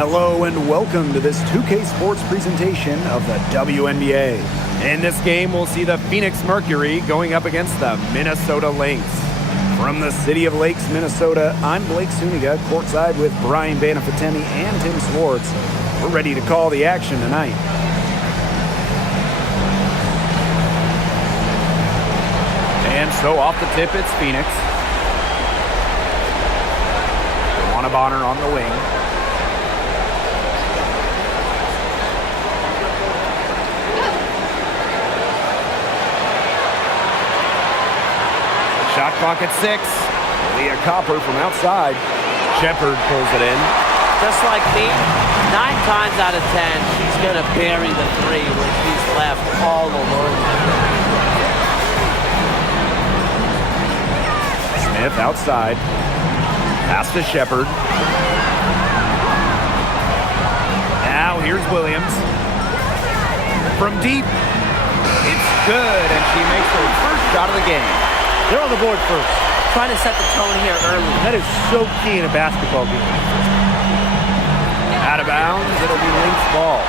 Hello and welcome to this 2K Sports presentation of the WNBA. In this game, we'll see the Phoenix Mercury going up against the Minnesota Lynx. From the city of Lakes, Minnesota, I'm Blake Suniga, courtside with Brian Banafatemi and Tim Swartz. We're ready to call the action tonight. And so off the tip, it's Phoenix. Wnba on the wing. Shot clock at 6. Leah Copper from outside. Shepard pulls it in. Just like me, 9 times out of 10, she's going to bury the 3 when she's left all alone. Smith outside. Pass to Shepard. Now here's Williams. From deep. It's good, and she makes her first shot of the game. They're on the board first. Trying to set the tone here early. That is so key in a basketball game. Out of bounds, it'll be Lynx ball.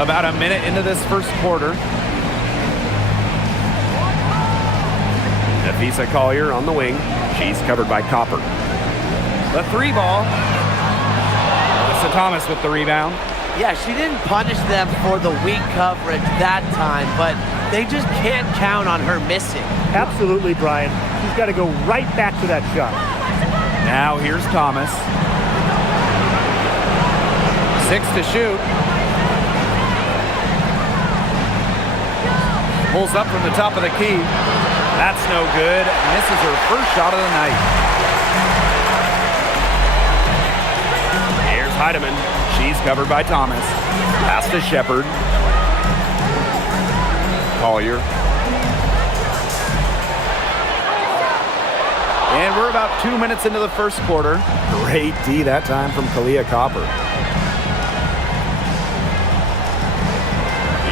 About a minute into this first quarter. Nafisa Collier on the wing. She's covered by Copper. The 3 ball. Melissa Thomas with the rebound. Yeah, she didn't punish them for the weak coverage that time, but they just can't count on her missing. Absolutely, Brian. She's got to go right back to that shot. Now here's Thomas. 6 to shoot. Pulls up from the top of the key. That's no good. Misses her first shot of the night. Here's Heidemann. She's covered by Thomas. Pass to Shepard. Collier. And we're about 2 minutes into the first quarter. Great D that time from Kalia Copper.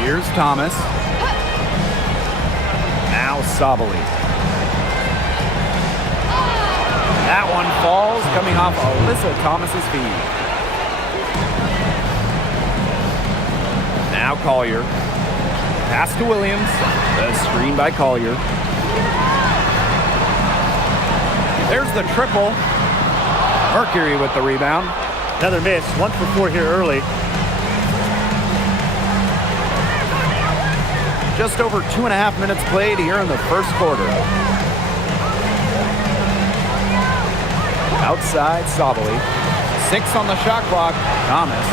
Here's Thomas. Now Sabali. That one falls, coming off Alyssa Thomas's feed. Now Collier. Pass to Williams. The screen by Collier. There's the triple. Mercury with the rebound. Another miss. 1 for 4 here early. Just over 2.5 minutes played here in the first quarter. Outside, Sabali. 6 on the shot clock. Thomas.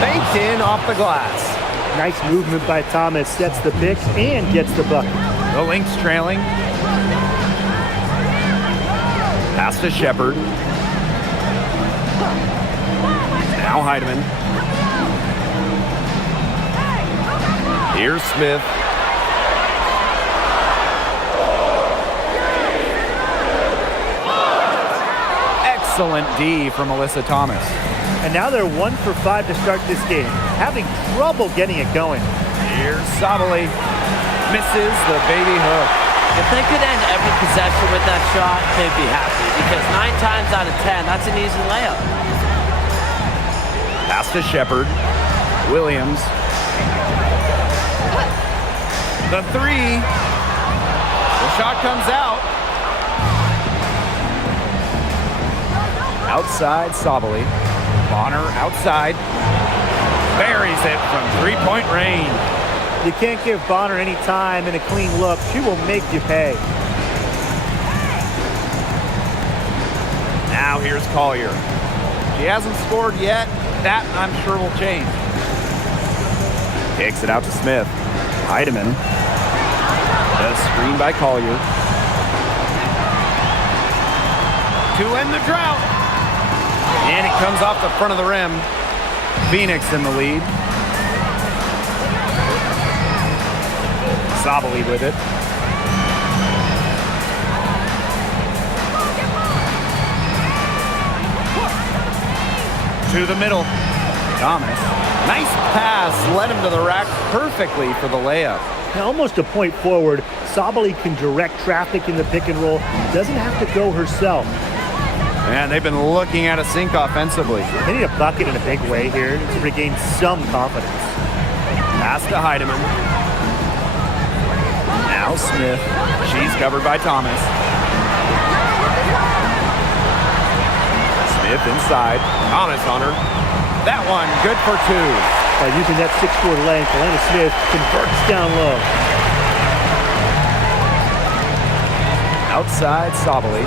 Banked in off the glass. Nice movement by Thomas. Sets the pick and gets the bucket. The Lynx trailing. Pass to Shepard. Now Heidemann. Here's Smith. Excellent D from Alyssa Thomas. And now they're 1 for 5 to start this game. Having trouble getting it going. Here's Sabali. Misses the baby hook. If they could end every possession with that shot, they'd be happy. Because 9 times out of 10, that's an easy layup. Pass to Shepard. Williams. The 3. The shot comes out. Outside, Sabali. Bonner outside. Buries it from 3-point range. You can't give Bonner any time and a clean look. She will make you pay. Now here's Collier. She hasn't scored yet. That, I'm sure, will change. Kicks it out to Smith. Heidemann. The screen by Collier. To end the drought. And it comes off the front of the rim. Phoenix in the lead. Sabali with it. To the middle. Thomas. Nice pass. Led him to the rack perfectly for the layup. Now, almost a point forward, Sabally can direct traffic in the pick and roll. Doesn't have to go herself. Man, they've been looking at a sink offensively. They need a bucket in a big way here to regain some confidence. Pass to Heidemann. Now Smith. She's covered by Thomas. Smith inside. Thomas on her. That one, good for two. By using that 6'4" length, Elena Smith converts down low. Outside Sabally.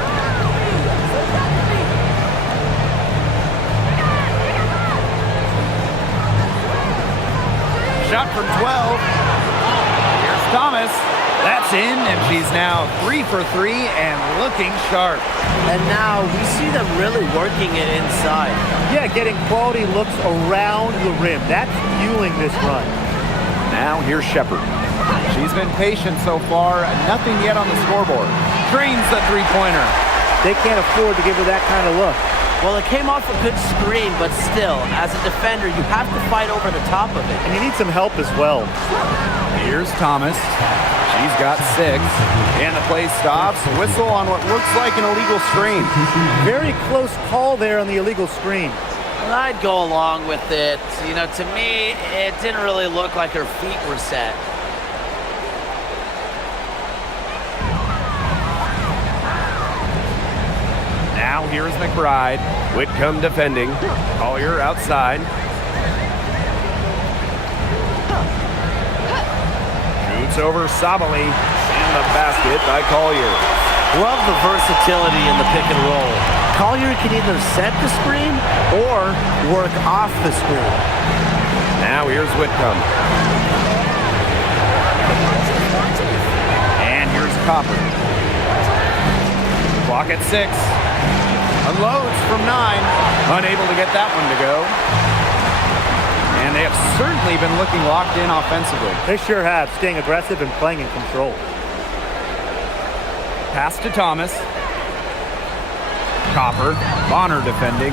Shot from 12. Here's Thomas. That's in, and she's now 3 for 3 and looking sharp. And now we see them really working it inside. Yeah, getting quality looks around the rim. That's fueling this run. Now here's Shepard. She's been patient so far. Nothing yet on the scoreboard. Drains the three-pointer. They can't afford to give her that kind of look. Well, it came off a good screen, but still, as a defender, you have to fight over the top of it. And you need some help as well. Here's Thomas. She's got 6. And the play stops. Whistle on what looks like an illegal screen. Very close call there on the illegal screen. Well, I'd go along with it. You know, to me, it didn't really look like her feet were set. Now here's McBride. Whitcomb defending. Collier outside. Shoots over Sabally. And the basket by Collier. Love the versatility in the pick and roll. Collier can either set the screen or work off the screen. Now here's Whitcomb. And here's Copper. Clock at 6. Unloads from 9. Unable to get that one to go. And they have certainly been looking locked in offensively. They sure have, staying aggressive and playing in control. Pass to Thomas. Copper. Bonner defending.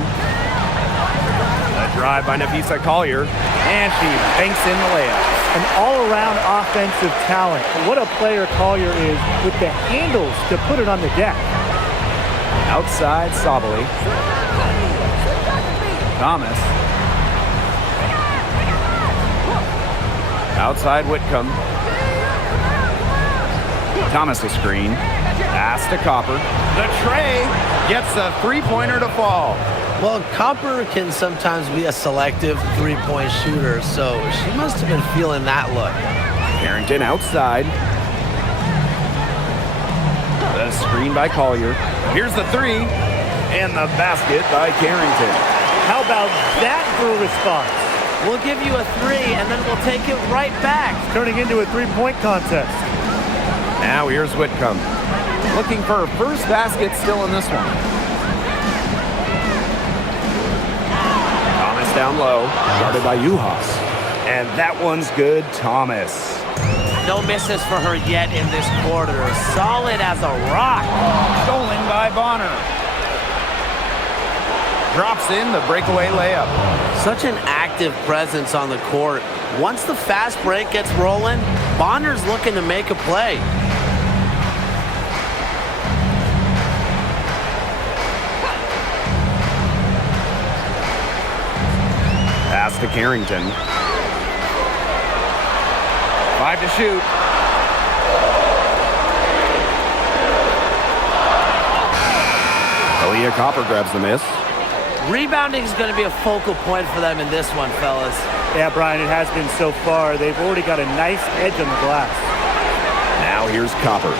A drive by Napisa Collier. And she banks in the layup. An all-around offensive talent. What a player Collier is with the handles to put it on the deck. Outside Sabally. Thomas. Outside Whitcomb. Thomas a screen. Pass to Copper. The tray gets a three-pointer to fall. Well, Copper can sometimes be a selective three-point shooter, so she must have been feeling that look. Carrington outside. The screen by Collier. Here's the 3. And the basket by Carrington. How about that for a response? We'll give you a 3, and then we'll take it right back. Turning into a three-point contest. Now here's Whitcomb. Looking for her first basket still in this one. Thomas down low. Guarded by Uhas. And that one's good, Thomas. No misses for her yet in this quarter. Solid as a rock. Stolen by Bonner. Drops in the breakaway layup. Such an active presence on the court. Once the fast break gets rolling, Bonner's looking to make a play. Pass to Carrington. 5 to shoot. Aaliyah Copper grabs the miss. Rebounding is going to be a focal point for them in this one, fellas. Yeah, Brian, it has been so far. They've already got a nice edge on the glass. Now here's Copper.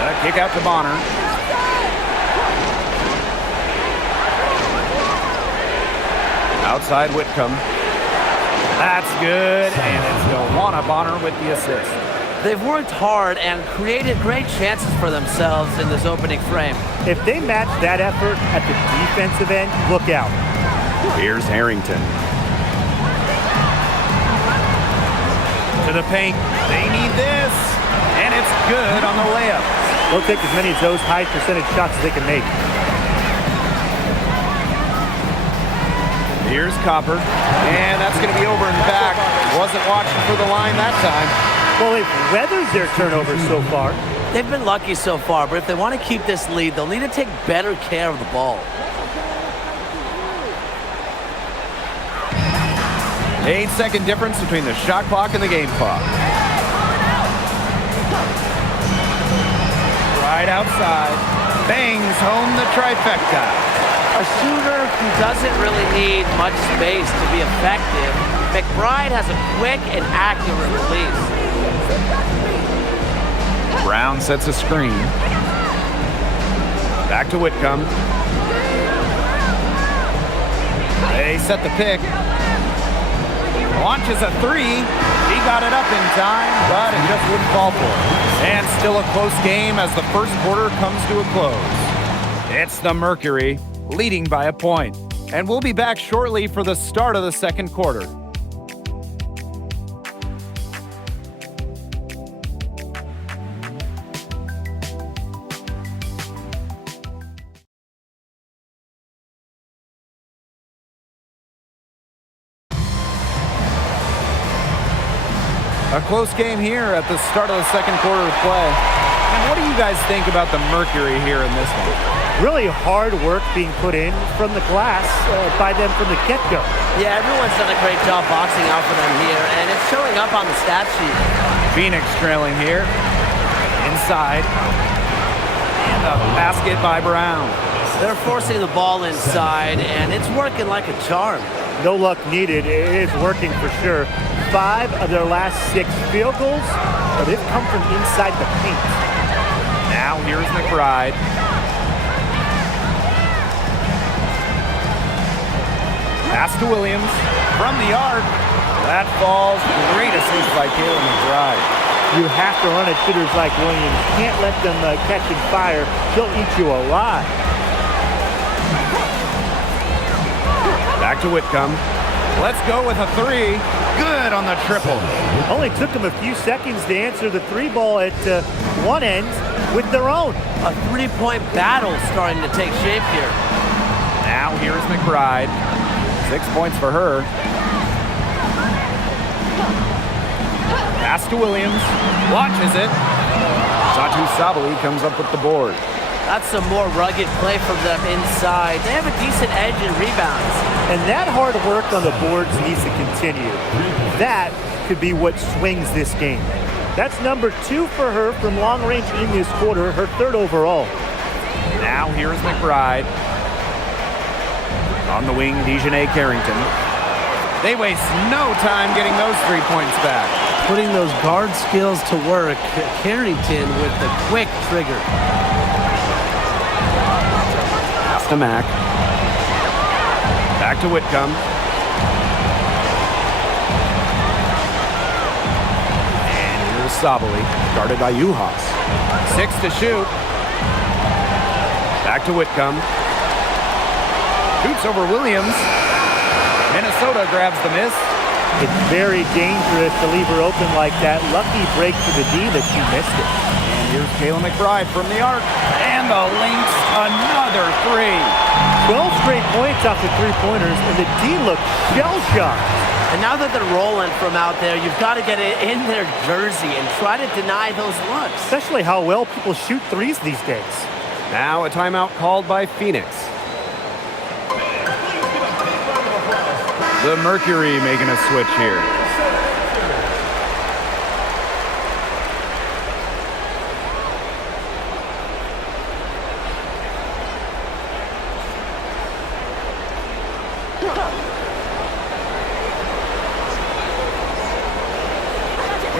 The kick out to Bonner. Outside Whitcomb. That's good, and it's Joanna Bonner with the assist. They've worked hard and created great chances for themselves in this opening frame. If they match that effort at the defensive end, look out. Here's Harrington. To the paint. They need this, and it's good on the layup. They'll take as many of those high percentage shots as they can make. Here's Copper, and that's going to be over and back. Wasn't watching for the line that time. Well, it weathers their turnovers so far. They've been lucky so far, but if they want to keep this lead, they'll need to take better care of the ball. 8-second difference between the shot clock and the game clock. Right outside. Bangs home the trifecta. A shooter who doesn't really need much space to be effective, McBride has a quick and accurate release. Brown sets a screen. Back to Whitcomb. They set the pick. Launches a three. He got it up in time, but it just wouldn't fall for him. And still a close game as the first quarter comes to a close. It's the Mercury, leading by a point. And we'll be back shortly for the start of the second quarter. A close game here at the start of the second quarter of play. And what do you guys think about the Mercury here in this one? Really hard work being put in from the glass by them from the get-go. Yeah, everyone's done a great job boxing out for them here, and it's showing up on the stat sheet. Phoenix trailing here. Inside. And a basket by Brown. They're forcing the ball inside, and it's working like a charm. No luck needed. It is working for sure. 5 of their last 6 field goals, but they've come from inside the paint. Now here's McBride. Pass to Williams from the arc. That falls. Great assist by Caleb McBride. You have to run at shooters like Williams. Can't let them catch and fire. They'll eat you alive. Back to Whitcomb. Let's go with a three. Good on the triple. Only took them a few seconds to answer the 3 ball at one end with their own. A 3-point battle starting to take shape here. Now here's McBride. 6 points for her. Pass to Williams. Launches it. Satu Sabali comes up with the board. That's some more rugged play from them inside. They have a decent edge in rebounds. And that hard work on the boards needs to continue. That could be what swings this game. That's number 2 for her from long range in this quarter, her 3rd overall. Now here's McBride. On the wing, Dejanay Carrington. They waste no time getting those 3 points back. Putting those guard skills to work. Carrington with the quick trigger. Pass to Mack. Back to Whitcomb. And here's Sabali, guarded by Uhas. 6 to shoot. Back to Whitcomb. Shoots over Williams. Minnesota grabs the miss. It's very dangerous to leave her open like that. Lucky break for the D that she missed it. And here's Caleb McBride from the arc. And the Lynx, another 3. 12 straight points off the 3-pointers, and the D looks shell-shocked. And now that they're rolling from out there, you've got to get it in their jersey and try to deny those looks. Especially how well people shoot threes these days. Now a timeout called by Phoenix. The Mercury making a switch here.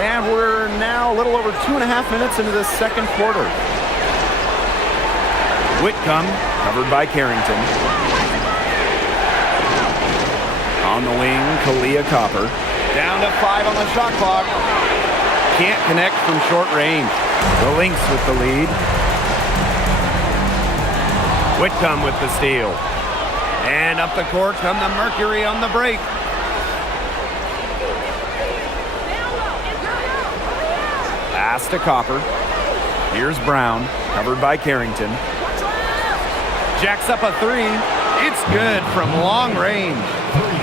And we're now a little over 2.5 minutes into the second quarter. Whitcomb, covered by Carrington. On the wing, Kalia Copper. Down to 5 on the shot clock. Can't connect from short range. The Lynx with the lead. Whitcomb with the steal. And up the court come the Mercury on the break. Pass to Copper. Here's Brown, covered by Carrington. Jacks up a 3, It's good from long range.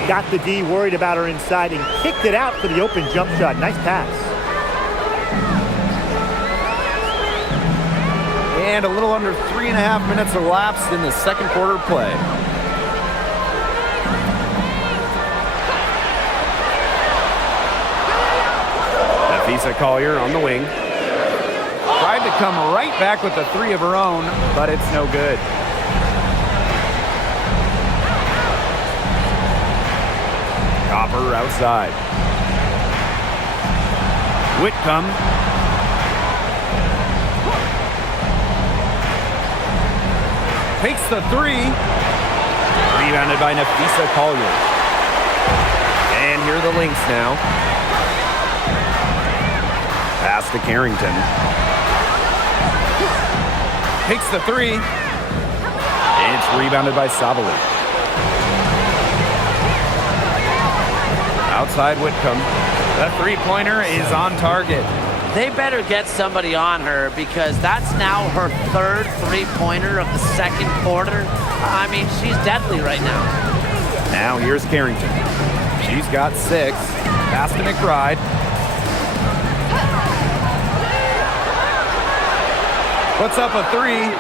Got the D worried about her inside and kicked it out for the open jump shot. Nice pass. And a little under 3.5 minutes elapsed in the second quarter play. Lisa Collier on the wing. Tried to come right back with the three of her own, but it's no good. Copper outside. Whitcomb. Takes the three. Rebounded by Nafisa Collier. And here are the Lynx now. Pass to Carrington. Takes the three. It's rebounded by Savali. Outside Whitcomb. The three-pointer is on target. They better get somebody on her because that's now her third three-pointer of the second quarter. I mean, she's deadly right now. Now here's Carrington. She's got 6. Pass to McBride. Puts up a three.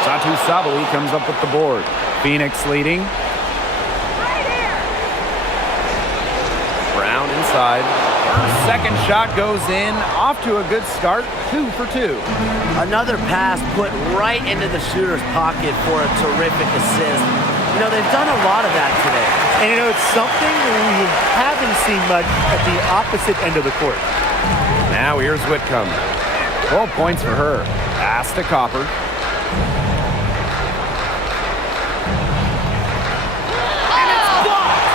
Satu Savali comes up with the board. Phoenix leading. Brown inside. Her second shot goes in. Off to a good start. 2 for 2. Another pass put right into the shooter's pocket for a terrific assist. You know, they've done a lot of that today. And you know, it's something we haven't seen much at the opposite end of the court. Now here's Whitcomb. 12 points for her. Pass to Copper. And it's blocked!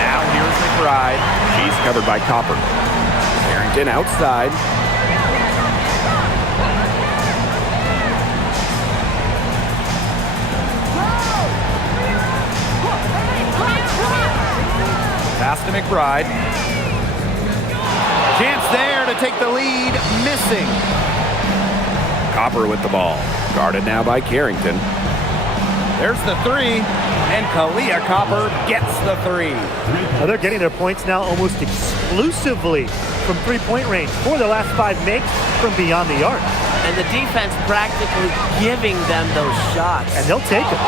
Now here's McBride. She's covered by Copper. Carrington outside. Pass to McBride. Chance there to take the lead. Missing. Copper with the ball. Guarded now by Carrington. There's the three. And Kalia Copper gets the three. Now they're getting their points now almost exclusively from three-point range. 4 of the last 5 makes from beyond the arc. And the defense practically giving them those shots. And they'll take them.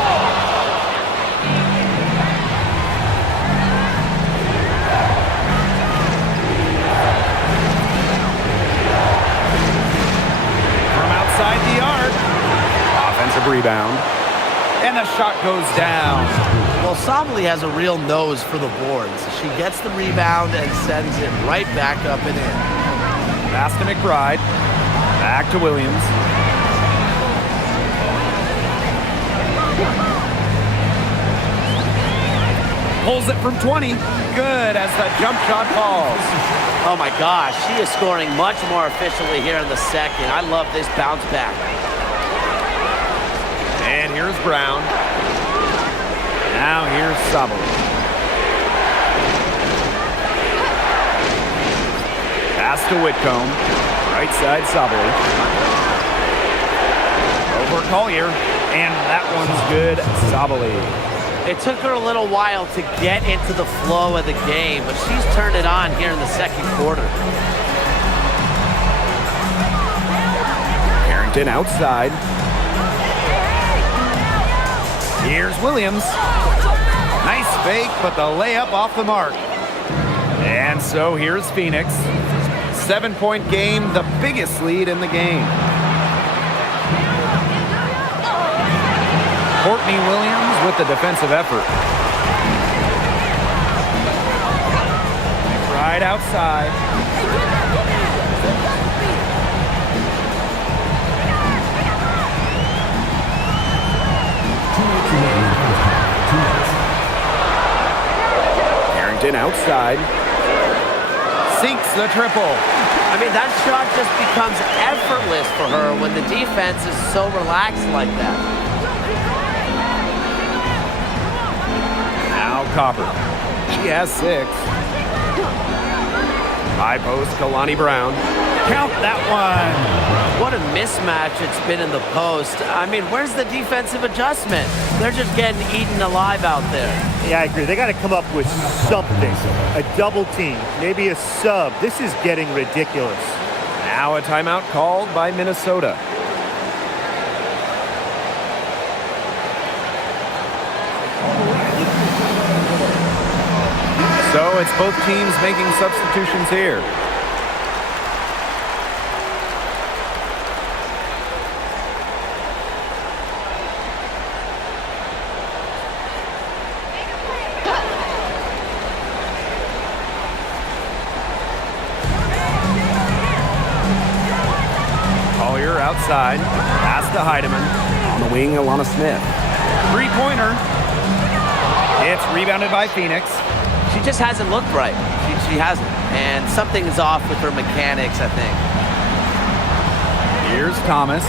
Outside the arc. Offensive rebound. And the shot goes down. Well, Savali has a real nose for the boards. She gets the rebound and sends it right back up and in. Pass to McBride. Back to Williams. Pulls it from 20. Good as the jump shot falls. Oh my gosh, she is scoring much more efficiently here in the second. I love this bounce back. And here's Brown. Now here's Savali. Pass to Whitcomb. Right side Savali. Over Collier. And that one's good. Savali. It took her a little while to get into the flow of the game, but she's turned it on here in the second quarter. Carrington outside. Here's Williams. Nice fake, but the layup off the mark. And so here's Phoenix. 7-point game, the biggest lead in the game. Courtney Williams with the defensive effort. Right outside. Carrington outside. Sinks the triple. I mean, that shot just becomes effortless for her when the defense is so relaxed like that. Now Copper. She has 6. High post, Kalani Brown. Count that one. What a mismatch it's been in the post. I mean, where's the defensive adjustment? They're just getting eaten alive out there. Yeah, I agree. They got to come up with something. A double team, maybe a sub. This is getting ridiculous. Now a timeout called by Minnesota. So it's both teams making substitutions here. Collier outside. Pass to Heidemann. On the wing, Alana Smith. Three-pointer. It's rebounded by Phoenix. She just hasn't looked right. She hasn't. And something is off with her mechanics, I think. Here's Thomas.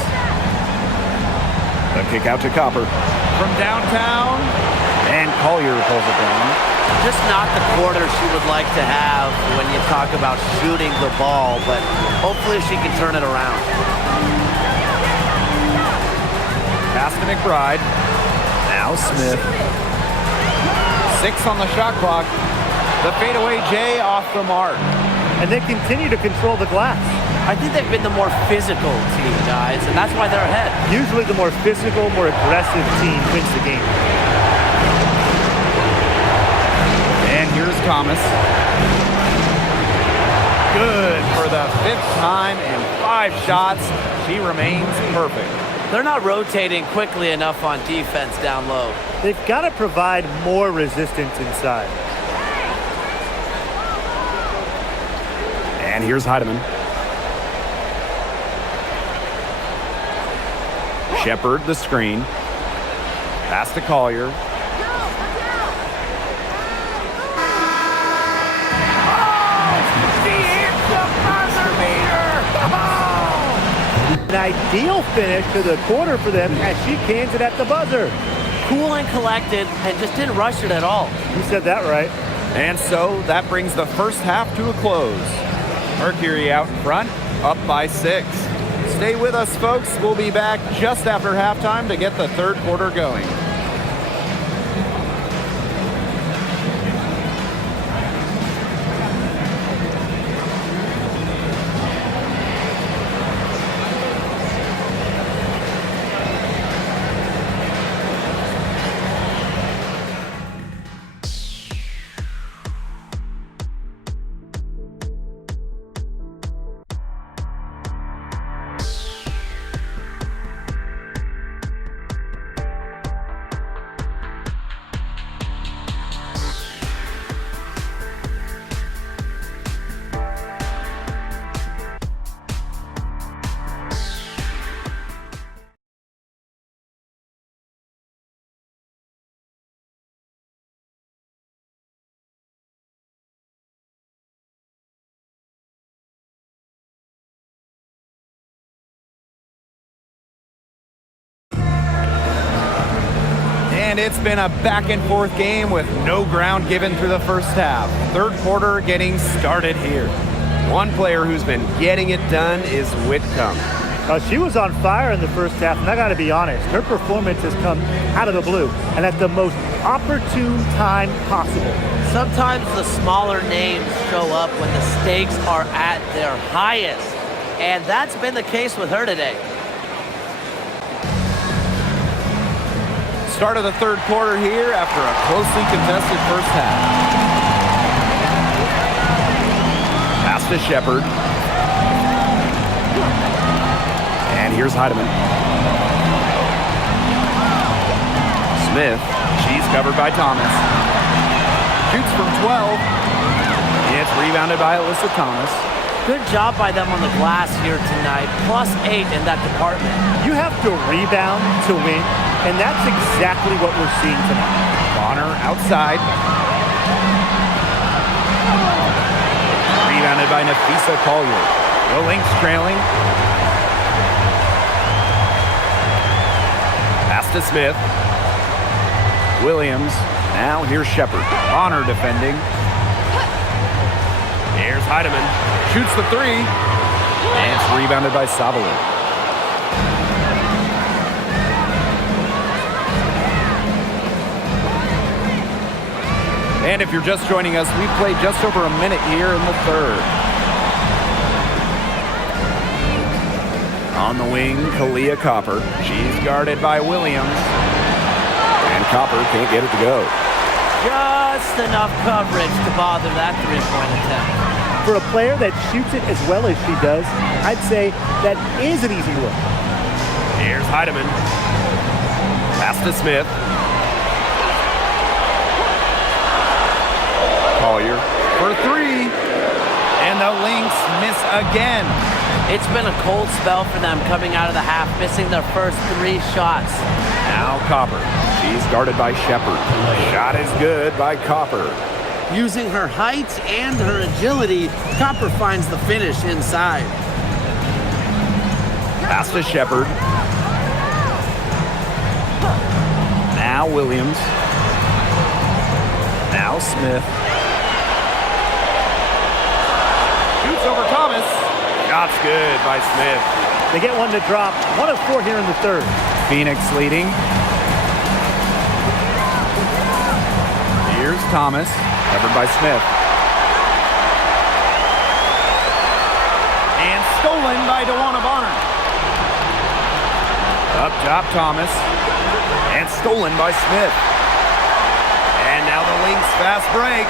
The kick out to Copper. From downtown. And Collier pulls it down. Just not the quarter she would like to have when you talk about shooting the ball, but hopefully she can turn it around. Pass to McBride. Now Smith. 6 on the shot clock. The fadeaway J off the mark. And they continue to control the glass. I think they've been the more physical team, guys, and that's why they're ahead. Usually the more physical, more aggressive team wins the game. And here's Thomas. Good for the 5th time in 5 shots. She remains perfect. They're not rotating quickly enough on defense down low. They've got to provide more resistance inside. And here's Heidemann. Shepard, the screen. Pass to Collier. An ideal finish to the quarter for them as she cans it at the buzzer. Cool and collected and just didn't rush it at all. You said that right. And so that brings the first half to a close. Mercury out in front, up by 6. Stay with us, folks. We'll be back just after halftime to get the third quarter going. And it's been a back and forth game with no ground given through the first half. Third quarter getting started here. One player who's been getting it done is Whitcomb. She was on fire in the first half, and I got to be honest, her performance has come out of the blue and at the most opportune time possible. Sometimes the smaller names show up when the stakes are at their highest, and that's been the case with her today. Start of the third quarter here after a closely contested first half. Pass to Shepard. And here's Heidemann. Smith. She's covered by Thomas. Shoots from 12. It's rebounded by Alyssa Thomas. Good job by them on the glass here tonight. +8 in that department. You have to rebound to win, and that's exactly what we're seeing tonight. Bonner outside. Rebounded by Nafisa Collier. The Lynx trailing. Pass to Smith. Williams. Now here's Shepard. Bonner defending. Here's Heidemann. Shoots the 3. And it's rebounded by Savalu. And if you're just joining us, we played just over a minute here in the third. On the wing, Kalia Copper. She's guarded by Williams. And Copper can't get it to go. Just enough coverage to bother that three-point attempt. For a player that shoots it as well as she does, I'd say that is an easy look. Here's Heidemann. Pass to Smith. Collier For three. And the Lynx miss again. It's been a cold spell for them coming out of the half, missing their first 3 shots. Now Copper. She's guarded by Shepard. Shot is good by Copper. Using her height and her agility, Copper finds the finish inside. Pass to Shepard. Now Williams. Now Smith. Shoots over Thomas. Shot's good by Smith. They get one to drop. 1 of 4 here in the third. Phoenix leading. Here's Thomas. Covered by Smith. And stolen by Wnba. Up top, Thomas. And stolen by Smith. And now the Lynx fast break.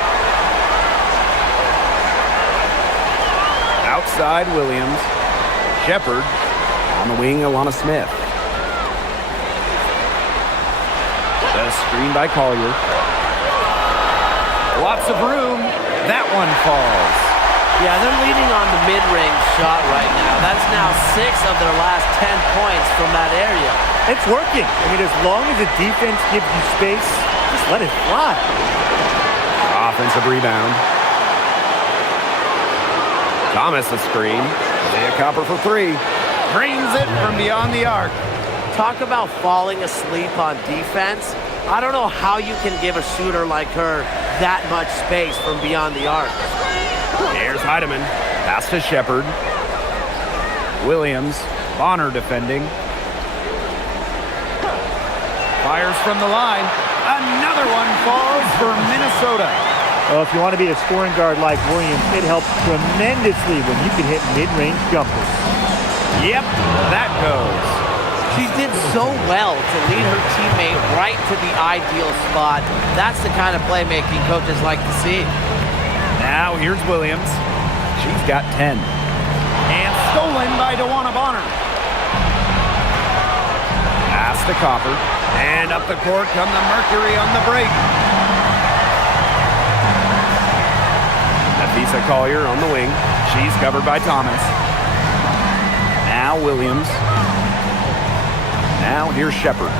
Outside Williams. Shepard. On the wing, Alana Smith. The screen by Collier. Lots of room. That one falls. Yeah, they're leading on the mid-range shot right now. That's now 6 of their last 10 points from that area. It's working. I mean, as long as the defense gives you space, just let it fly. Offensive rebound. Thomas a screen. Leah Copper for 3. Drains it from beyond the arc. Talk about falling asleep on defense. I don't know how you can give a shooter like her that much space from beyond the arc. Here's Heidemann. Pass to Shepard. Williams. Bonner defending. Fires from the line. Another one falls for Minnesota. Well, if you want to be a scoring guard like Williams, it helps tremendously when you can hit mid-range jumpers. Yep, that goes. She did so well to lead her teammate right to the ideal spot. That's the kind of playmaking coaches like to see. Now here's Williams. She's got 10. And stolen by Wnba. Pass to Copper. And up the court come the Mercury on the break. Nafisa Collier on the wing. She's covered by Thomas. Now Williams. Now here's Shepard.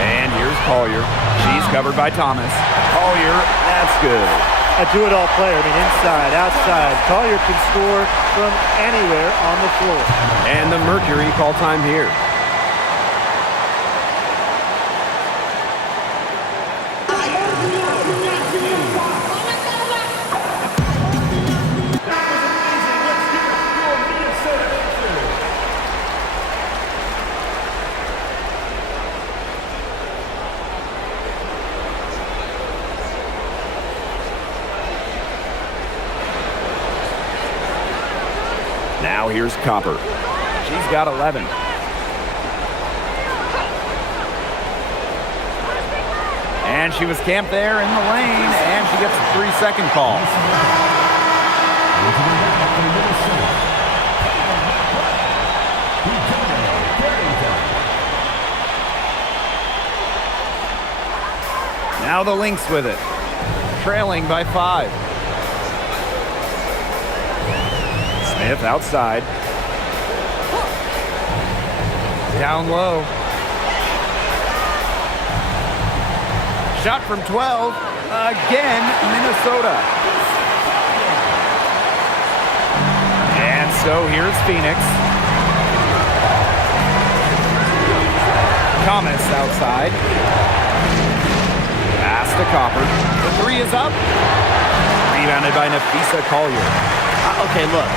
And here's Collier. She's covered by Thomas. Collier, that's good. A do-it-all player. I mean, inside, outside. Collier can score from anywhere on the floor. And the Mercury call time here. Now here's Copper. She's got 11. And she was camped there in the lane, and she gets a 3-second call. Now the Lynx with it, trailing by 5. Smith outside. Down low. Shot from 12. Again, Minnesota. And so here's Phoenix. Thomas outside. Pass to Copper. The 3 is up. Rebounded by Nafisa Collier. Okay, look.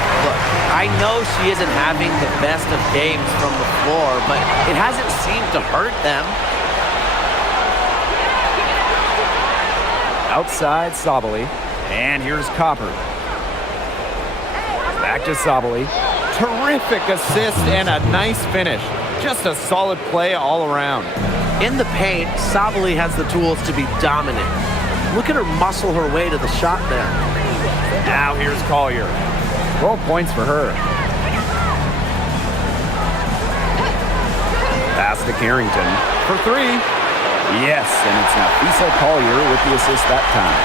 I know she isn't having the best of games from the floor, but it hasn't seemed to hurt them. Outside Sabali. And here's Copper. Back to Sabali. Terrific assist and a nice finish. Just a solid play all around. In the paint, Sabali has the tools to be dominant. Look at her muscle her way to the shot there. Now here's Collier. 12 points for her. Pass to Carrington for three. Yes, and it's Nafisa Collier with the assist that time.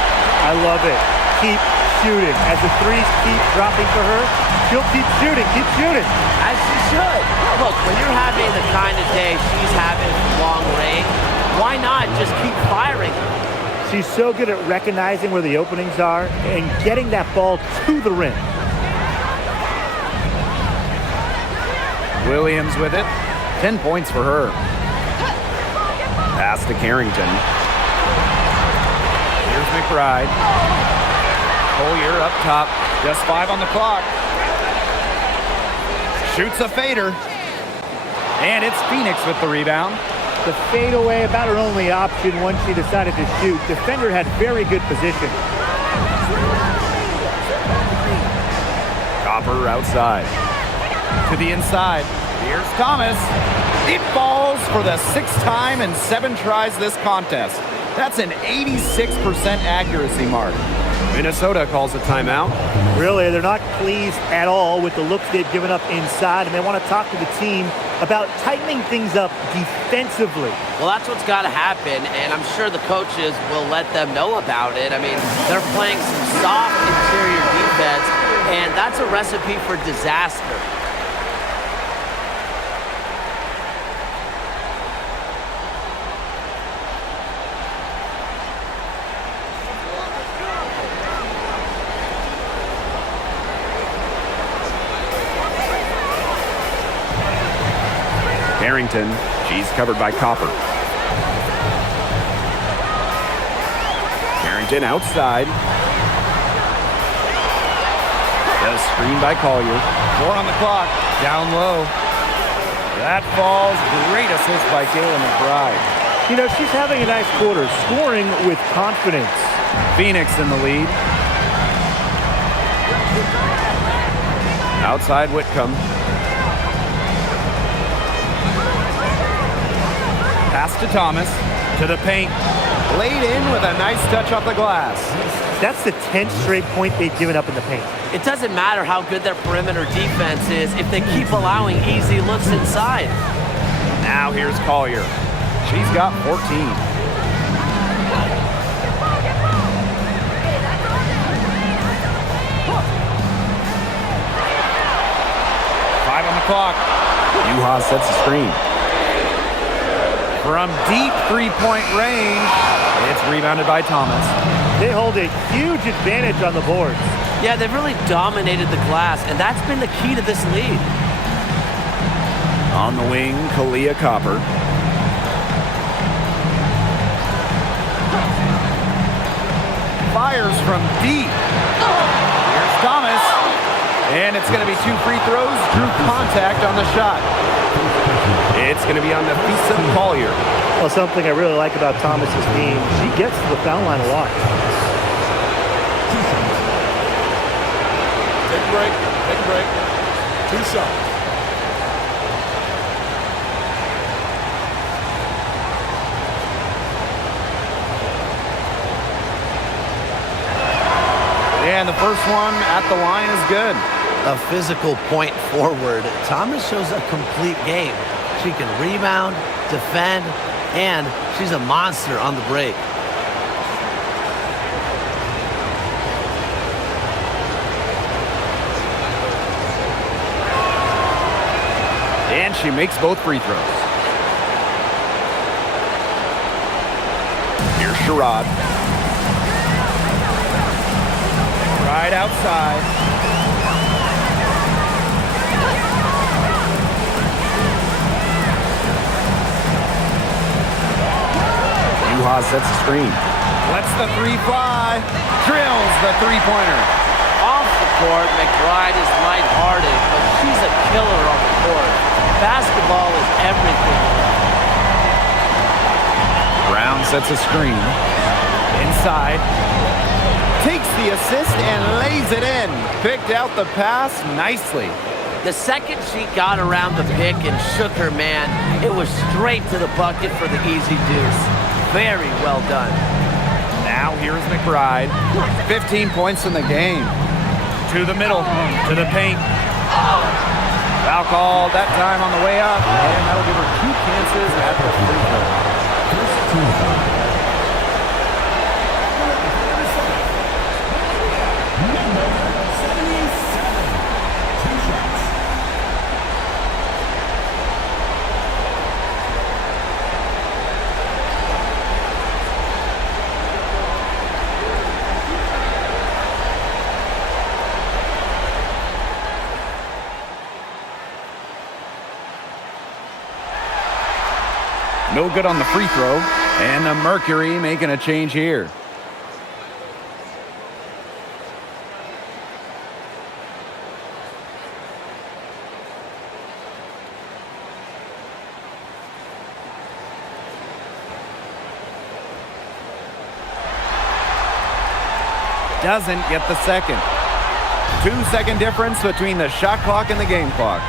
I love it. Keep shooting. As the threes keep dropping for her, she'll keep shooting. Keep shooting. As she should. Look, when you're having the kind of day she's having from long range, why not just keep firing? She's so good at recognizing where the openings are and getting that ball to the rim. Williams with it. 10 points for her. Pass to Carrington. Here's McBride. Collier up top. Just 5 on the clock. Shoots a fader. And it's Phoenix with the rebound. The fadeaway about her only option once she decided to shoot. Defender had very good position. Copper outside. To the inside. Here's Thomas. It falls for the 6th time in 7 tries this contest. That's an 86% accuracy mark. Minnesota calls a timeout. Really, they're not pleased at all with the looks they've given up inside, and they want to talk to the team about tightening things up defensively. Well, that's what's got to happen, and I'm sure the coaches will let them know about it. I mean, they're playing some soft interior defense, and that's a recipe for disaster. Carrington, she's covered by Copper. Carrington outside. The screen by Collier. 4 on the clock, down low. That falls. Great assist by Kayla McBride. You know, she's having a nice quarter, scoring with confidence. Phoenix in the lead. Outside Whitcomb. Pass to Thomas, to the paint. Laid in with a nice touch off the glass. That's the 10th straight point they've given up in the paint. It doesn't matter how good their perimeter defense is if they keep allowing easy looks inside. Now here's Collier. She's got 14. 5 on the clock. Yuha sets the screen. From deep three-point range, it's rebounded by Thomas. They hold a huge advantage on the boards. Yeah, they've really dominated the glass, and that's been the key to this lead. On the wing, Kalia Copper. Fires from deep. Here's Thomas. And it's going to be 2 free throws. Drew contact on the shot. It's going to be on Nafisa Collier. Well, something I really like about Thomas's game, she gets to the foul line a lot. Take a break. Take a break. 2 shots. And the first one at the line is good. A physical point forward. Thomas shows a complete game. She can rebound, defend, and she's a monster on the break. And she makes both free throws. Here's Sherrod. Right outside. Yuha sets the screen. Lets the three fly. Drills the three-pointer. Off the court, McBride is lighthearted, but she's a killer on the court. Basketball is everything. Brown sets a screen. Inside. Takes the assist and lays it in. Picked out the pass nicely. The second she got around the pick and shook her man, it was straight to the bucket for the easy deuce. Very well done. Now here's McBride. 15 points in the game. To the middle, to the paint. Foul call that time on the way up, and that'll give her 2 chances at the free throw. No good on the free throw, and the Mercury making a change here. Doesn't get the second. 2-second difference between the shot clock and the game clock.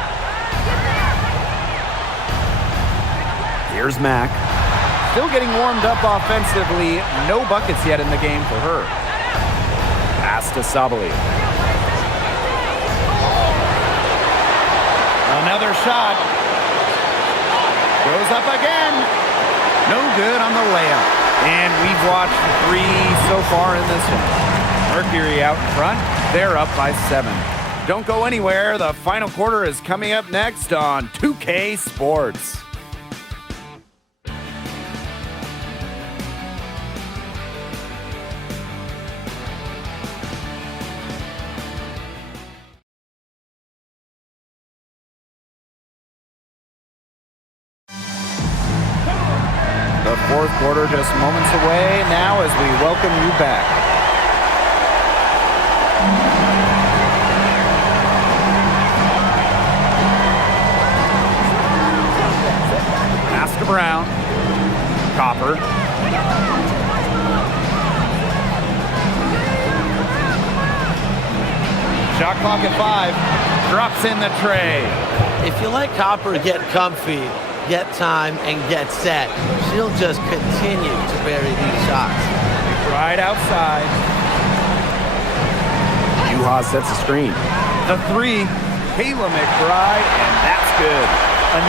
Here's Mack. Still getting warmed up offensively. No buckets yet in the game for her. Pass to Sabali. Another shot. Goes up again. No good on the layup. And we've watched 3 so far in this one. Mercury out in front. They're up by 7. Don't go anywhere. The final quarter is coming up next on 2K Sports. The fourth quarter just moments away now as we welcome you back. Pass to Brown. Copper. Shot clock at 5. Drops in the tray. If you let Copper get comfy, get time, and get set, she'll just continue to bury these shots. Right outside. Juha sets a screen. The 3, Kayla McBride, and that's good.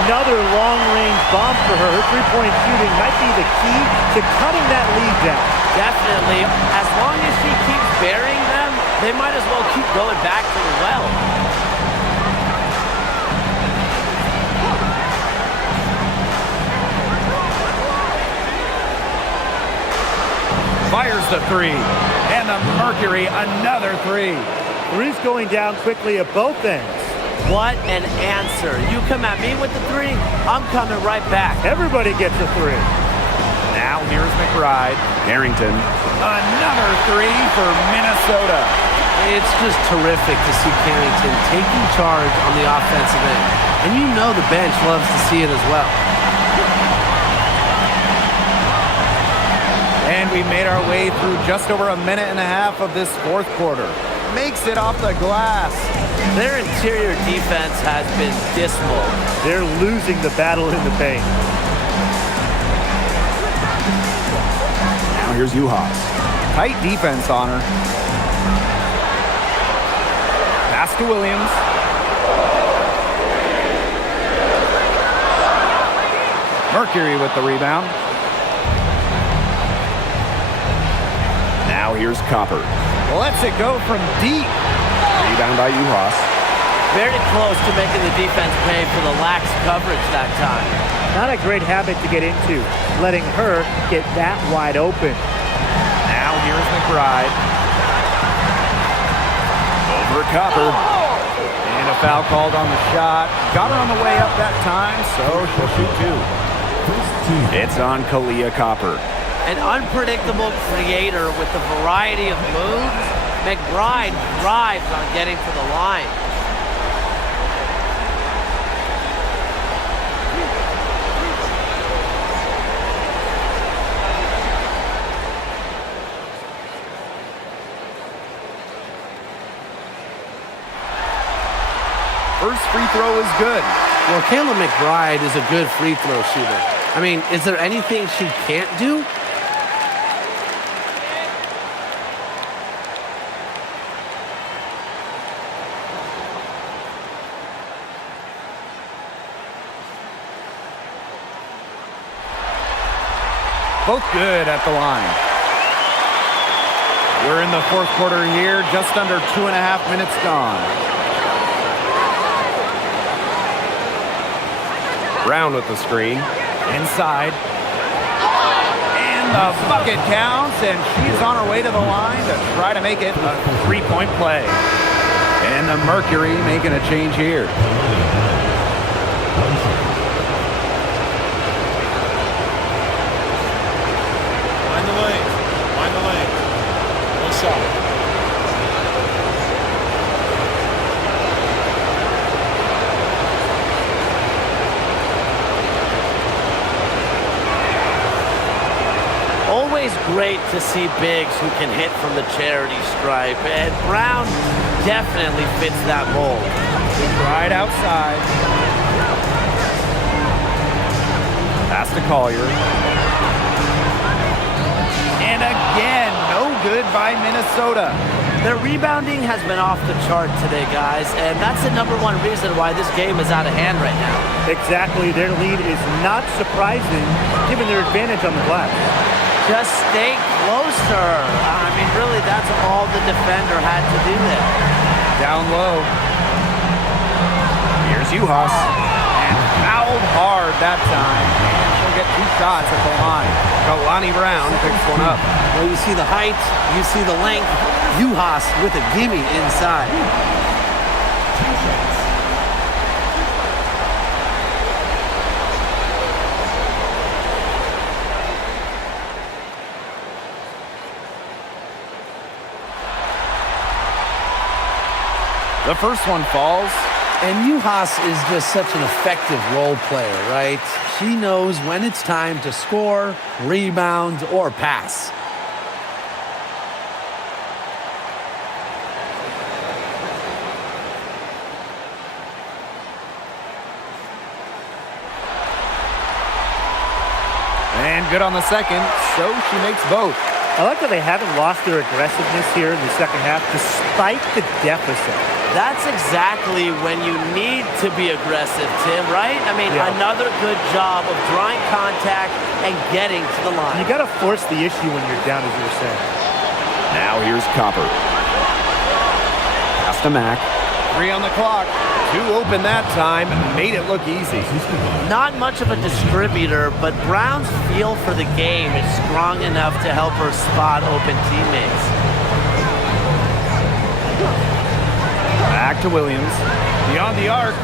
Another long-range bomb for her. Her three-point shooting might be the key to cutting that lead down. Definitely. As long as she keeps burying them, they might as well keep going back to the well. Fires the 3, and the Mercury another 3. Three's going down quickly at both ends. What an answer. You come at me with the 3, I'm coming right back. Everybody gets a 3. Now here's McBride. Harrington. Another 3 for Minnesota. It's just terrific to see Carrington taking charge on the offensive end. And you know the bench loves to see it as well. And we made our way through just over a minute and a half of this fourth quarter. Makes it off the glass. Their interior defense has been dismal. They're losing the battle in the paint. Now here's Juha. Tight defense on her. Pass to Williams. Mercury with the rebound. Now here's Copper. Lets it go from deep. Rebound by Juha. Very close to making the defense pay for the lax coverage that time. Not a great habit to get into, letting her get that wide open. Now here's McBride. Over Copper. And a foul called on the shot. Got her on the way up that time, so she'll shoot 2. It's on Kalia Copper. An unpredictable creator with a variety of moves, McBride thrives on getting to the line. First free throw is good. Well, Kayla McBride is a good free throw shooter. I mean, is there anything she can't do? Both good at the line. We're in the fourth quarter here, just under 2.5 minutes gone. Brown with the screen. Inside. And the bucket counts, and she's on her way to the line to try to make it a three-point play. And the Mercury making a change here. Find the lane. Find the lane. No shot. Always great to see bigs who can hit from the charity stripe, and Brown definitely fits that mold. Right outside. Pass to Collier. And again, no good by Minnesota. Their rebounding has been off the chart today, guys, and that's the #1 reason why this game is out of hand right now. Exactly. Their lead is not surprising given their advantage on the glass. Just stay close to her. I mean, really, that's all the defender had to do there. Down low. Here's Uhas. And fouled hard that time. And she'll get 2 shots at the line. Kalani Brown picks one up. Well, you see the height, you see the length. Uhas with a gimme inside. The first one falls. And Uhas is just such an effective role player, right? She knows when it's time to score, rebound, or pass. And good on the second, so she makes both. I like that they haven't lost their aggressiveness here in the second half despite the deficit. That's exactly when you need to be aggressive, Tim, right? I mean, Another good job of drawing contact and getting to the line. You got to force the issue when you're down, as you were saying. Now here's Copper. Pass to Mack. 3 on the clock. 2 open that time. Made it look easy. Not much of a distributor, but Brown's feel for the game is strong enough to help her spot open teammates. Back to Williams. Beyond the arc.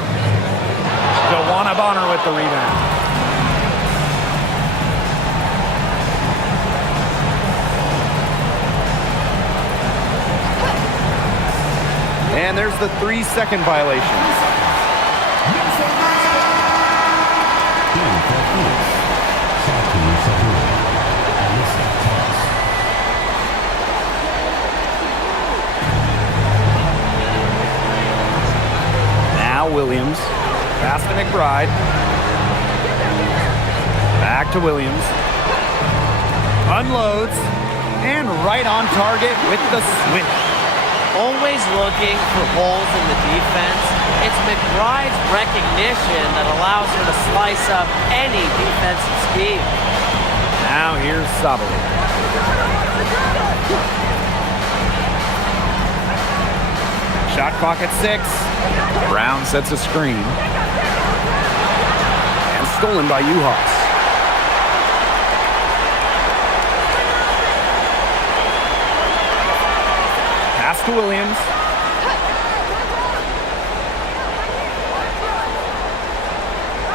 Joanna Bonner with the rebound. And there's the 3-second violations. Now Williams. Pass to McBride. Back to Williams. Unloads. And right on target with the switch. Always looking for holes in the defense. It's McBride's recognition that allows her to slice up any defensive scheme. Now here's Sabali. Shot clock at 6. Brown sets a screen. And stolen by Uhas. Pass to Williams.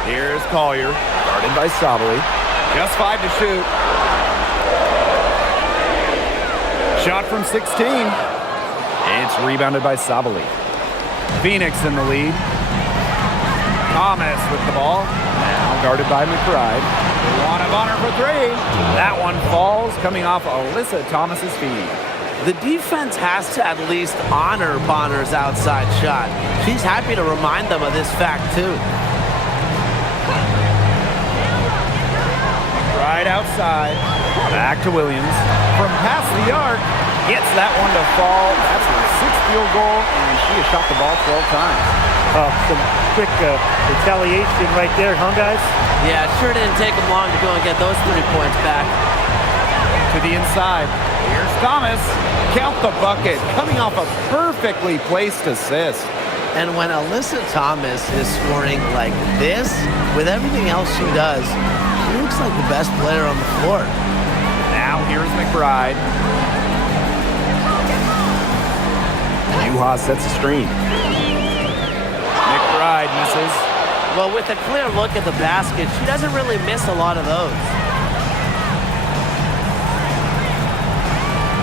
Here's Collier. Guarded by Sabali. Just 5 to shoot. Shot from 16. It's rebounded by Sabali. Phoenix in the lead. Thomas with the ball. Now guarded by McBride. Bonner for three. That one falls, coming off Alyssa Thomas's feed. The defense has to at least honor Bonner's outside shot. She's happy to remind them of this fact, too. Right outside. Back to Williams. From past the arc. Gets that one to fall. That's her 6th field goal, and she has shot the ball 12 times. Some quick retaliation right there, huh, guys? Yeah, it sure didn't take them long to go and get those 3 points back. To the inside. Here's Thomas. Count the bucket. Coming off a perfectly placed assist. And when Alyssa Thomas is scoring like this, with everything else she does, she looks like the best player on the floor. Now here's McBride. Juha sets a screen. McBride misses. Well, with a clear look at the basket, she doesn't really miss a lot of those.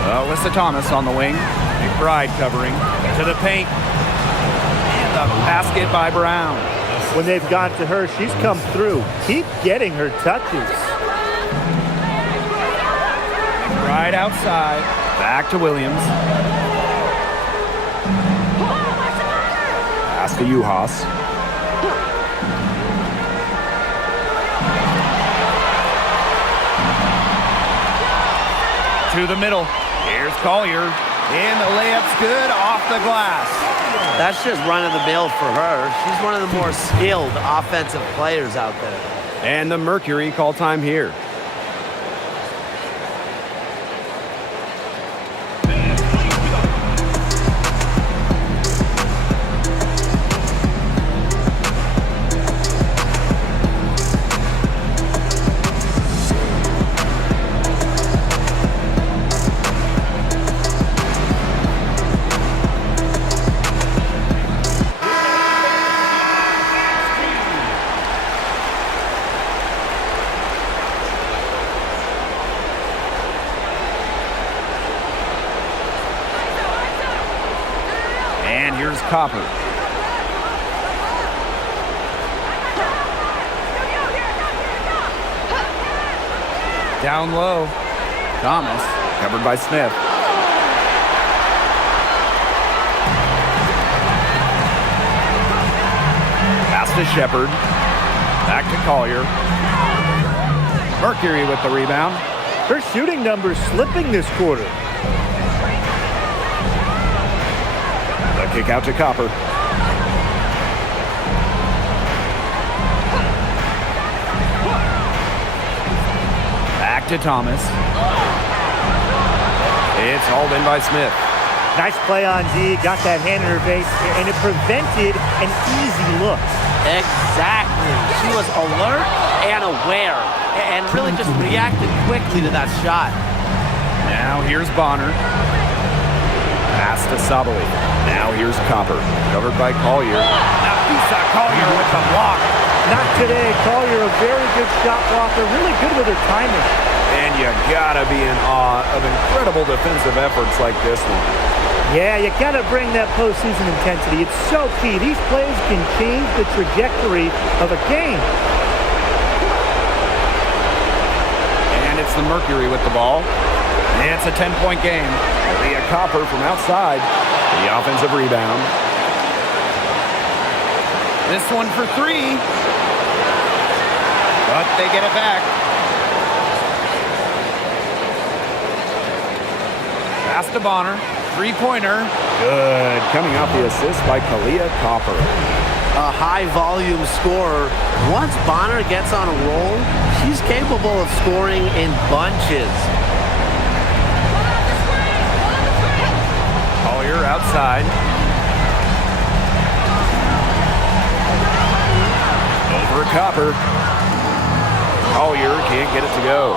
Alyssa Thomas on the wing. McBride covering. To the paint. And the basket by Brown. When they've gone to her, she's come through. Keep getting her touches. McBride outside. Back to Williams. Pass to Juhas. To the middle. Here's Collier. And the layup's good off the glass. That's just run-of-the-mill for her. She's one of the more skilled offensive players out there. And the Mercury call time here. And here's Copper. Down low. Thomas. Covered by Smith. Pass to Shepard. Back to Collier. Mercury with the rebound. Her shooting numbers slipping this quarter. The kick out to Copper. Back to Thomas. It's hauled in by Smith. Nice play on D. Got that hand in her face, and it prevented an easy look. Exactly. She was alert and aware and really just reacted quickly to that shot. Now here's Bonner. Pass to Sabali. Now here's Copper. Covered by Collier. Now Lisa Collier with the block. Not today. Collier, a very good shot blocker. Really good with her timing. And you gotta be in awe of incredible defensive efforts like this one. Yeah, you gotta bring that postseason intensity. It's so key. These plays can change the trajectory of a game. And it's the Mercury with the ball. It's a 10-point game. Leah Copper from outside. The offensive rebound. This one for three. But they get it back. Pass to Bonner. Three-pointer. Good. Coming off the assist by Kalia Copper. A high-volume scorer. Once Bonner gets on a roll, she's capable of scoring in bunches. Collier outside. Over Copper. Collier can't get it to go.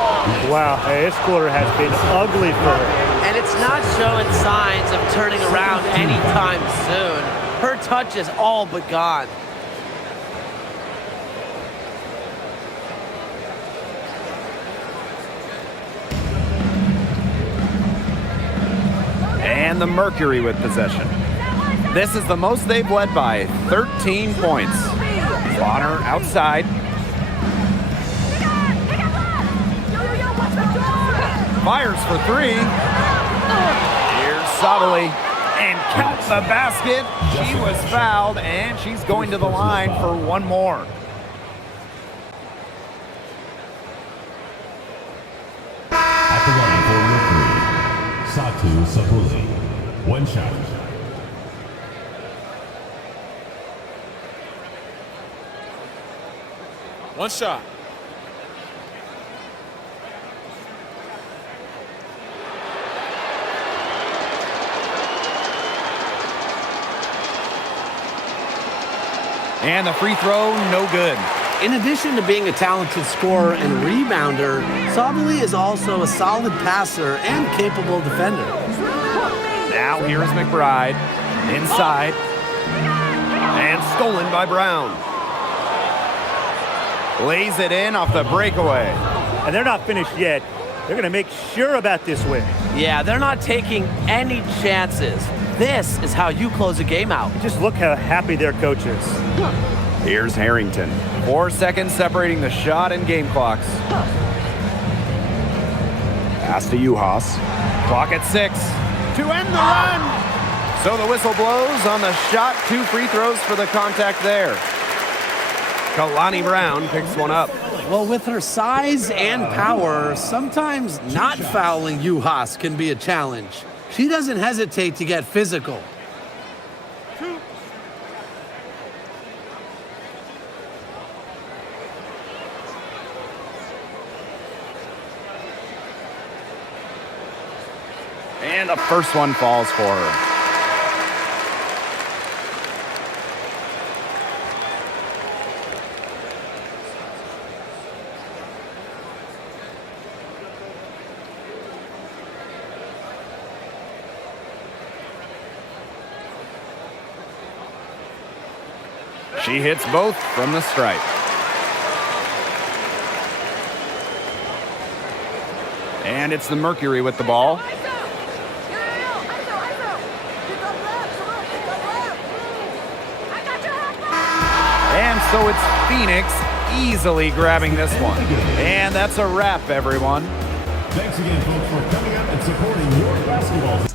Wow, this quarter has been ugly for her. And it's not showing signs of turning around anytime soon. Her touch is all but gone. And the Mercury with possession. This is the most they've led by, 13 points. Bonner outside. Fires for three. Here's Sottile. And count the basket. She was fouled, and she's going to the line for one more. At the line for Mercury, Satu Sabuli. One shot. One shot. And the free throw, no good. In addition to being a talented scorer and rebounder, Sottile is also a solid passer and capable defender. Now here's McBride. Inside. And stolen by Brown. Lays it in off the breakaway. And they're not finished yet. They're going to make sure about this win. Yeah, they're not taking any chances. This is how you close a game out. Just look how happy their coach is. Here's Harrington. 4 seconds separating the shot and game clocks. Pass to Uhas. Clock at 6 to end the run. So the whistle blows on the shot. 2 free throws for the contact there. Kalani Brown picks one up. Well, with her size and power, sometimes not fouling Uhas can be a challenge. She doesn't hesitate to get physical. And the first one falls for her. She hits both from the stripe. And it's the Mercury with the ball. And so it's Phoenix easily grabbing this one. And that's a wrap, everyone. Thanks again, folks, for coming out and supporting your basketball team.